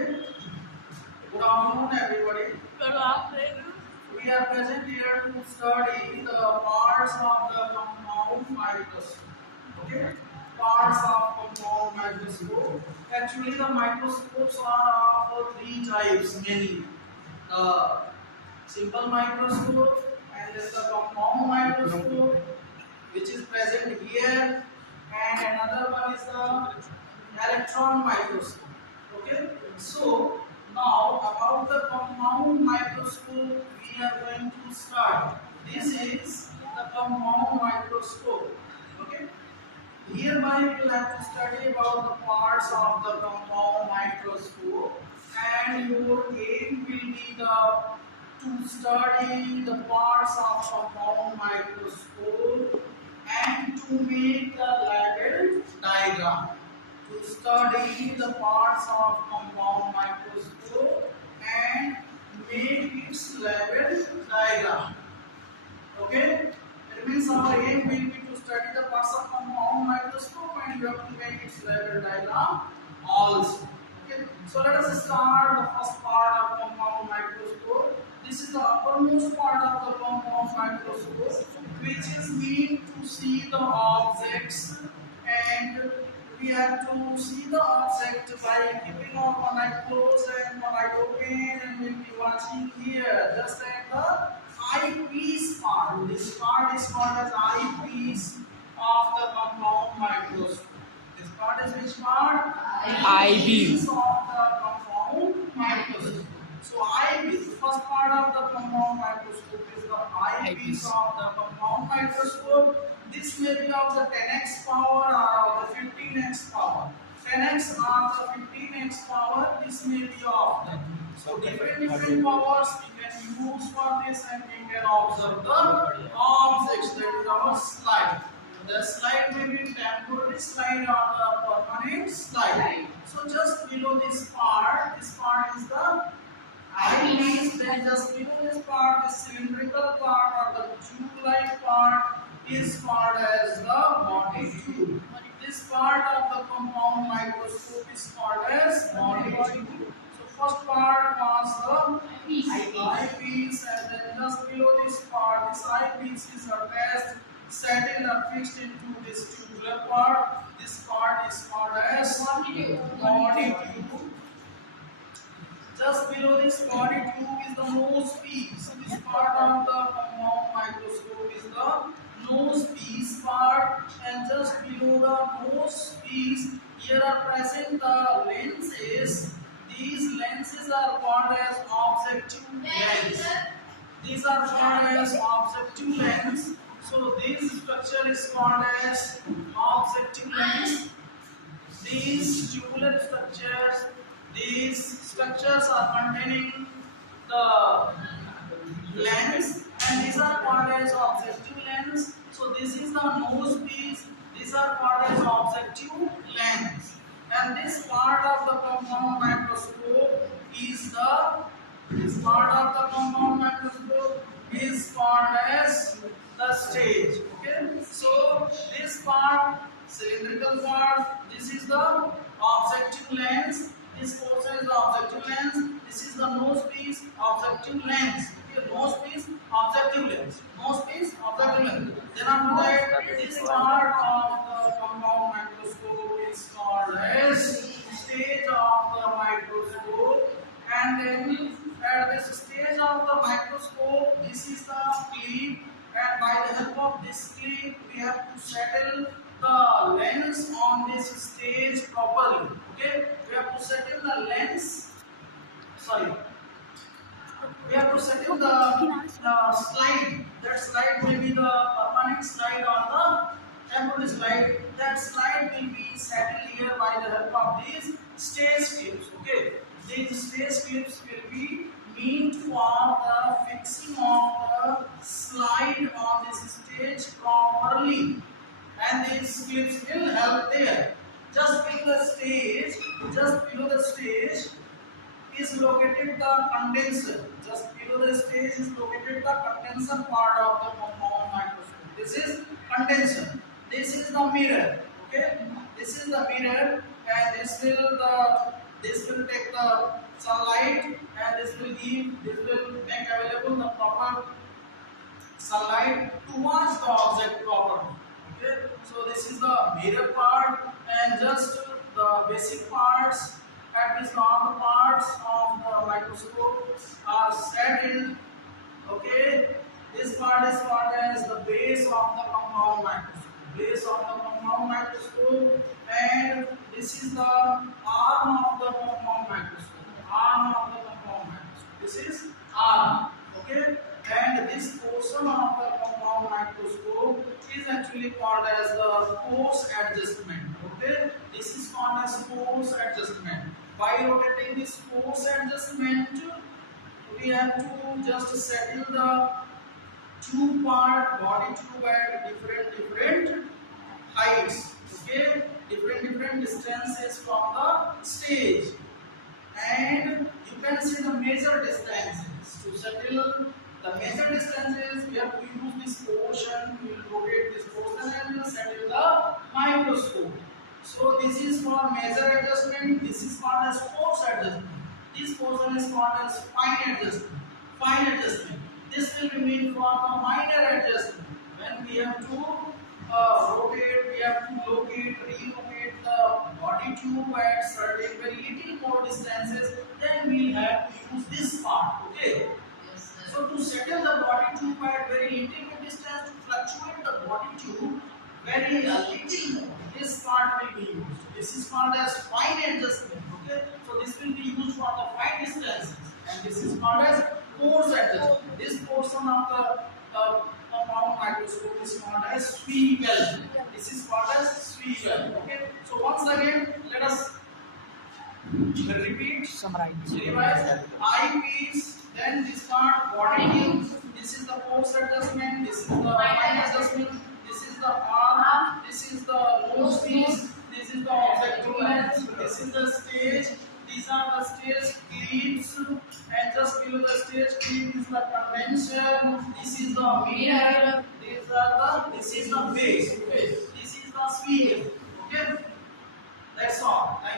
Okay. Good afternoon, everybody. Good afternoon. We are present here to study the parts of the compound microscope. Okay. Parts of compound microscope. Actually, the microscopes are of three types mainly. The simple microscope and then the compound microscope, which is present here, and another one is the electron microscope. Okay, so now about the compound microscope we are going to start. This is the compound microscope. Okay, hereby we will have to study about the parts of the compound microscope, and your aim will be to study the parts of compound microscope and to make the labeled diagram. To study the parts of compound microscope and make its labeled diagram. Okay? It means our aim will be to study the parts of compound microscope and you have to make its labeled diagram also. Okay? So let us start the first part of compound microscope. This is the uppermost part of the compound microscope, which is meant to see the objects, and we have to see the object by keeping on one eye closed and one eye open, and we'll be watching here just at the eyepiece part. This part is called as eyepiece of the compound microscope. This part is which part? Eyepiece. Of the compound microscope. So eyepiece, first part of the compound microscope is the eyepiece of the compound microscope. This may be of the 10x power or of the 15x power. 10x or the 15x power, this may be of them. So different powers we can use for this, and we can observe the objects. That is our slide. The slide may be temporary slide or the permanent slide. So just below this part is the eyepiece. Then just below this part, the cylindrical part or the tube-like part is called as the body tube. This part of the compound microscope is called as body tube. So first part was the eyepiece, and then just below this part, this eyepiece is attached, settled or fixed into this tubular part. This part is called as body tube. Just below this body tube is the nose piece. This part of the compound microscope is the nose piece part, and just below the nose piece here are present the lenses. These lenses are called as objective lens. These are called as objective lens. So this structure is called as objective lens. These tubular structures, these structures are containing the lens, and these are called as objective lens. So this is the nose piece. These are called as objective lens. And this part of the compound microscope is this part of the compound microscope is called as the stage. Okay. So this part, cylindrical part, this is the objective lens. This portion is the objective lens. This is the nose piece, objective lens. Okay, nose piece, objective lens. Nose piece, objective lens. Then after that, this part of the compound microscope is called as stage of the microscope. And then at this stage of the microscope, this is the clip, and by the help of this clip, we have to settle the lens on this stage properly. Okay, we have to settle the lens. Sorry, we have to settle the slide. That slide may be the permanent slide or the temporary slide. That slide will be settled here by the help of these stage clips. Okay, these stage clips will be meant for the fixing of the slide on this stage properly, and these clips will help there. Just below the stage is located the condenser. Just below the stage is located the condenser part of the compound microscope. This is condenser. This is the mirror. Okay, this is the mirror, and this will take the sunlight, and this will make available the proper sunlight to watch the object properly. Okay, so this is the mirror part, and just the basic parts at least normal parts of the microscope are set in. Okay, this part is called as the base of the compound microscope. Base of the compound microscope, and this is the arm of the compound microscope. Arm of the compound microscope. This is arm. Okay, and this portion of the compound microscope is actually called as the force adjustment. Okay, this is called as force adjustment. By rotating this force adjustment, we have to just settle the tube part, body tube at different heights. Okay, different distances from the stage, and you can see the measure distances. To settle the measure distances, we have to use this portion. We will rotate this portion and we will settle the microscope. So this is for measure adjustment. This is called as force adjustment. This portion is called as fine adjustment. Fine adjustment. This will remain for the minor adjustment. When we have to rotate, we have to relocate the body tube at certain very little more distances. Then we have to use this part. Okay. Yes, sir. So to settle the body tube at very little distance, to fluctuate the body tube very little more, this part will be used. This is called as fine adjustment. Okay, so this will be used for the fine distances, and this is called as force adjustment. This portion of the compound microscope is called as spherical. This is called as spherical. Okay, so once again, let us repeat. Summarize. Revise. Eyepiece, then this part body tube. This is the force adjustment. This is the fine adjustment. This is the arm. This is the nose piece. This is the objective lens. This is the stage. These are the stage clips, and just below the stage clip is the condenser. This is the mirror. This is the base. Okay. This is the sphere. Okay. That's all. Thank you.